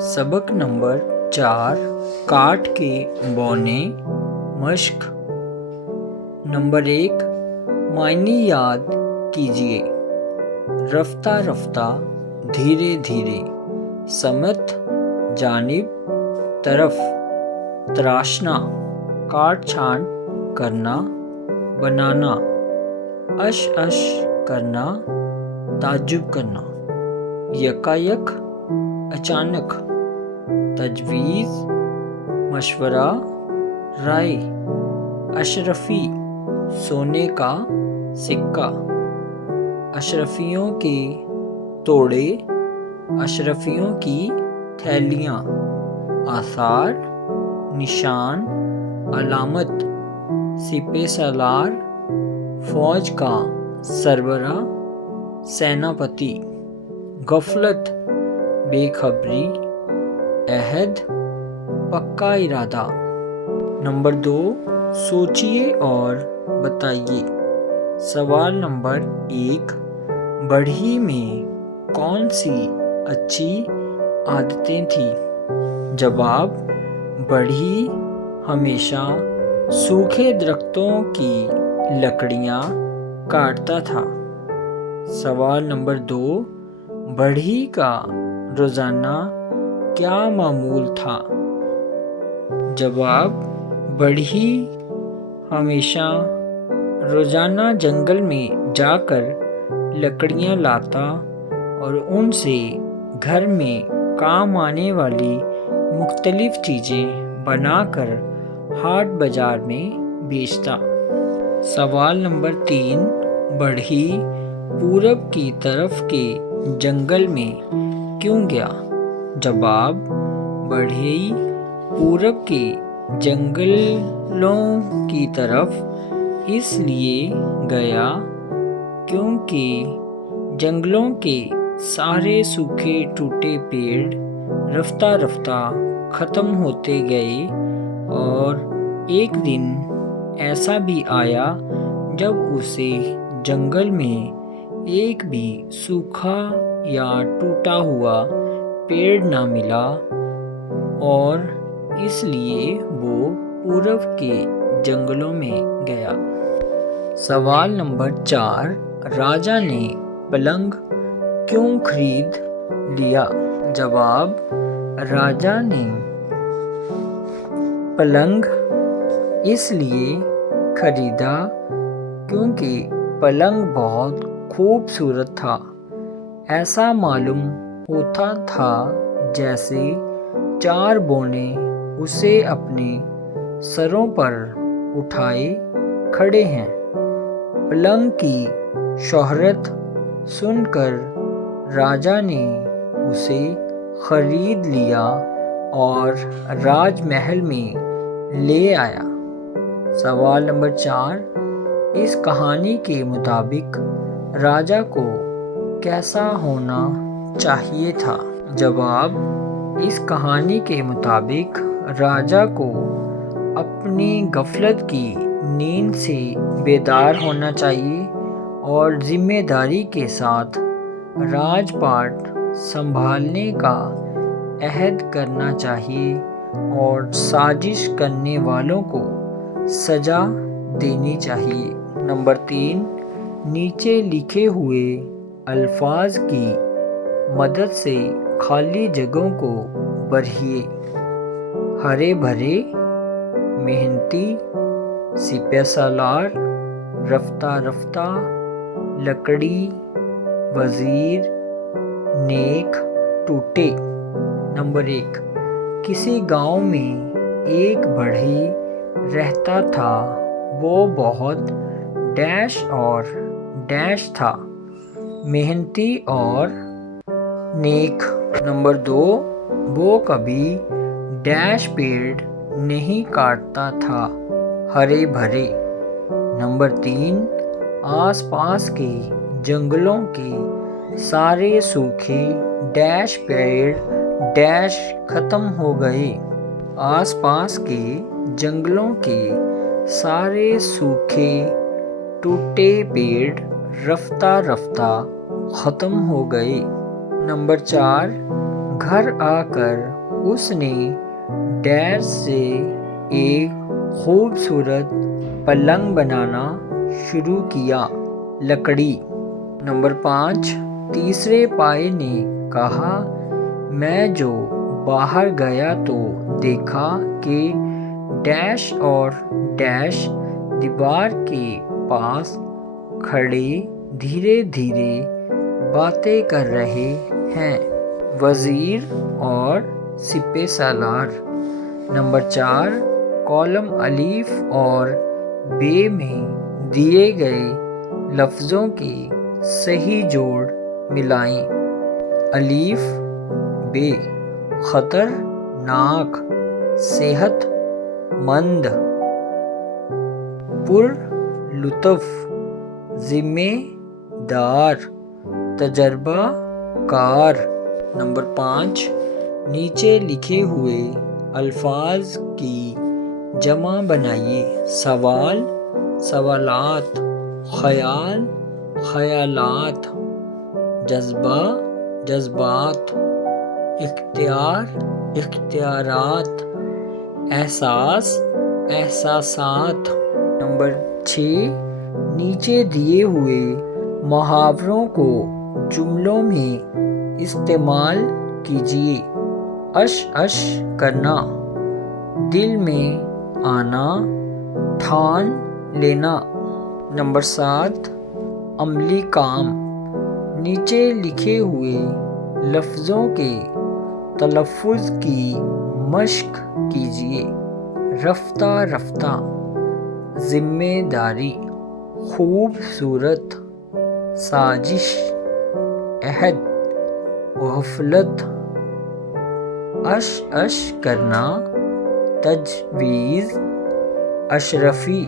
सबक नंबर 4 काट के बौने मश्क। नंबर 1 मायने याद कीजिए। रफ्ता रफ्ता धीरे धीरे, समत जानिब तरफ, तराशना काट छांट करना, बनाना अश अश करना, ताज्जुब करना, यकायक अचानक, तजवीज़ मशवरा राय, अशरफी सोने का सिक्का, अशरफियों के तोड़े, अशरफियों की थैलियाँ, आसार निशान अलामत, सिपह सालार फौज का सरबरा सेनापति, गफलत बेखबरी, अहद पक्का इरादा। नंबर 2 सोचिए और बताइए। सवाल नंबर 1 बढ़ी में कौन सी अच्छी आदतें थी? जवाब बढ़ी हमेशा सूखे दरख्तों की लकड़ियाँ काटता था। सवाल नंबर 2 बढ़ी का रोज़ाना क्या मामूल था? जवाब बढ़ी हमेशा रोज़ाना जंगल में जाकर लकड़ियाँ लाता और उनसे घर में काम आने वाली मुख्तलिफ चीज़ें बनाकर हाट बाज़ार में बेचता। सवाल नंबर 3 बढ़ी पूरब की तरफ के जंगल में क्यों गया? जवाब बढ़ी पूरब के जंगलों की तरफ इसलिए गया क्योंकि जंगलों के सारे सूखे टूटे पेड़ रफ्ता रफ्ता ख़त्म होते गए और एक दिन ऐसा भी आया जब उसे जंगल में एक भी सूखा या टूटा हुआ पेड़ ना मिला और इसलिए वो पूरब के जंगलों में गया। सवाल नंबर 4 राजा ने पलंग क्यों खरीद लिया? जवाब राजा ने पलंग इसलिए खरीदा क्योंकि पलंग बहुत खूबसूरत था। ऐसा मालूम होता था जैसे 4 बौने उसे अपने सरों पर उठाए खड़े हैं। पलंग की शोहरत सुनकर राजा ने उसे खरीद लिया और राजमहल में ले आया। सवाल नंबर 4 इस कहानी के मुताबिक राजा को कैसा होना चाहिए था? जवाब इस कहानी के मुताबिक राजा को अपनी गफलत की नींद से बेदार होना चाहिए और जिम्मेदारी के साथ राजपाट संभालने का अहद करना चाहिए और साजिश करने वालों को सजा देनी चाहिए। नंबर 3 नीचे लिखे हुए अल्फाज की मदद से खाली जगहों को भरिए। हरे भरे, मेहनती, सिपह सालार, रफ्ता रफ्ता, लकड़ी, वजीर, नेक, टूटे। नंबर 1 किसी गांव में एक बढ़ई रहता था। वो बहुत डैश और डैश था, मेहनती और नेक। नंबर 2 वो कभी डैश पेड़ नहीं काटता था, हरे भरे। नंबर 3 आस पास के जंगलों के सारे सूखे डैश पेड़ डैश ख़त्म हो गए। आस पास के जंगलों के सारे सूखे टूटे पेड़ रफ्ता रफ्ता ख़त्म हो गए। नंबर 4 گھر آ کر اس نے ڈیر سے ایک خوبصورت پلنگ بنانا شروع کیا۔ لکڑی۔ نمبر 5، تیسرے پائے نے کہا، میں جو باہر گیا تو دیکھا کہ ڈیش اور ڈیش دیوار کے پاس کھڑے دھیرے دھیرے باتیں کر رہے ہیں۔ وزیر اور سپہ سالار۔ نمبر 4، کالم الف اور بے میں دیے گئے لفظوں کے صحیح جوڑ ملائیں۔ الف بے، خطرناک، صحت مند، پر لطف، ذمہ دار، تجربہ کار۔ نمبر 5، نیچے لکھے ہوئے الفاظ کی جمع بنائیے۔ سوال، سوالات، خیال، خیالات، جذبہ، جذبات، اختیار، اختیارات، احساس، احساسات۔ نمبر 6، نیچے دیے ہوئے محاوروں کو جملوں میں استعمال کیجیے۔ اش اش کرنا، دل میں آنا، ٹھان لینا۔ نمبر 7، عملی کام، نیچے لکھے ہوئے لفظوں کے تلفظ کی مشق کیجیے۔ رفتہ رفتہ، ذمہ داری، خوبصورت، سازش، عہد، غفلت۔ اش اش کرنا، تجویز، اشرفی۔